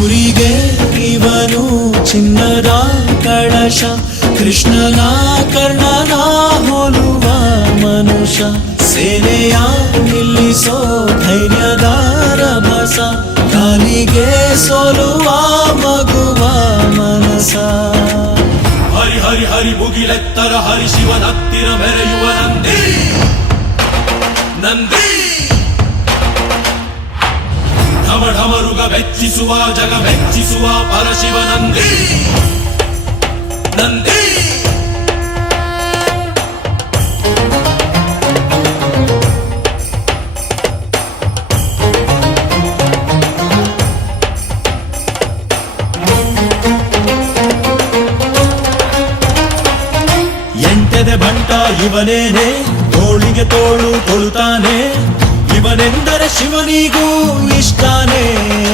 ಊರಿಗೆ ಇವನು ಚಿನ್ನದ ಕಳಶ, ಕೃಷ್ಣನ ಕರ್ಣನ ಹೋಲುವ ಮನುಷ್ಯ. ಸೇನೆಯ ನಿಲ್ಲಿಸೋ ಧೈರ್ಯದ ರಭಸ, ಕಾಲಿಗೆ ಸೋಲುವ ಮಗುವ ಮನಸ. ಹರಿ ಹರಿ ಹರಿ ಮುಗಿಲೆತ್ತರ ಹರಿ ಶಿವನತ್ತಿರ ಮೆರೆಯುವ ನಂದಿ ನಂದಿ. ಢಮ ಢಮರುಗ ಬೆಚ್ಚಿಸುವ ಜಗ ಬೆಚ್ಚಿಸುವ ಪರಶಿವ ನಂದಿ ನಂದಿ. ಎಂಟೆದೆ ಬಂಟ ಇವನೇನೆ, ತೋಳಿಗೆ ತೋಳು ಕೊಳುತ್ತಾನೆ, ಇವನೆಂದರೆ ಶಿವನಿಗೂ ಇಷ್ಟಾನೇ.